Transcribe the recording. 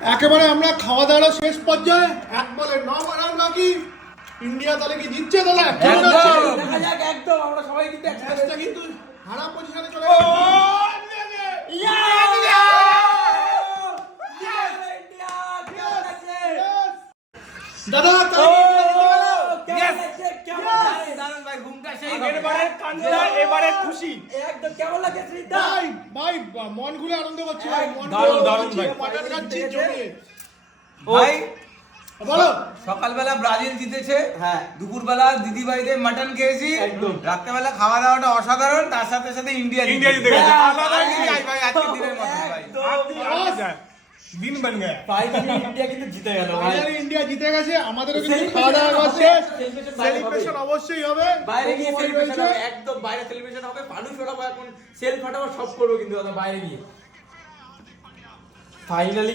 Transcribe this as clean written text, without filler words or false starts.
একেবারে আমরা খাওয়া দাওয়া শেষ পর্যায়ে এক বলে 9 রান বাকি। ইন্ডিয়া তাহলে কি জিতছে দাদা? কেমন হচ্ছে? দেখা যাক, একদম আমরা সবাই কিন্তু ম্যাচটা কিন্তু হারা পজিশনে চলে ও দাদা এবারে খুশি একদম কেমন লাগে শ্রীদা? ভাই মন খুলে আনন্দ করছি ভাই, মন দারুণ, খুলে দারুণ করছি, ভাই। মটন খাচ্ছি জমিয়ে। ভাই বলো সকালবেলা ব্রাজিল জিতেছে, হ্যাঁ। দুপুরবেলা দিদি বাড়িতে মাটন খেয়েছি, একদম। রাত্রেবেলা খাওয়া দাওয়াটা অসাধারণ, তার সাথে সাথে ইন্ডিয়া জিতে গেছে। ভাই আজকের দিনের মতো ভাই দিন বন গয়া। ফাইনালি ইন্ডিয়া কিন্তু জিতে গেল ভাই। ফাইনালি ইন্ডিয়া জিতে গেছে, আমাদেরও কিন্তু Celebration খাওয়া দাওয়া হবে, শেষ। celebration বাইরে হবে। সেলিব্রেশন অবশ্যই হবে, বাইরে গিয়ে উপহার সেলিব্রেশন রয়েছে। হবে, একদম বাইরে সেলিব্রেশন হবে, ফানুস ওঠাবো, এখন সেল ফাটাবো, সব করবো কিন্তু দাদা বাইরে গিয়ে। ফাইনালি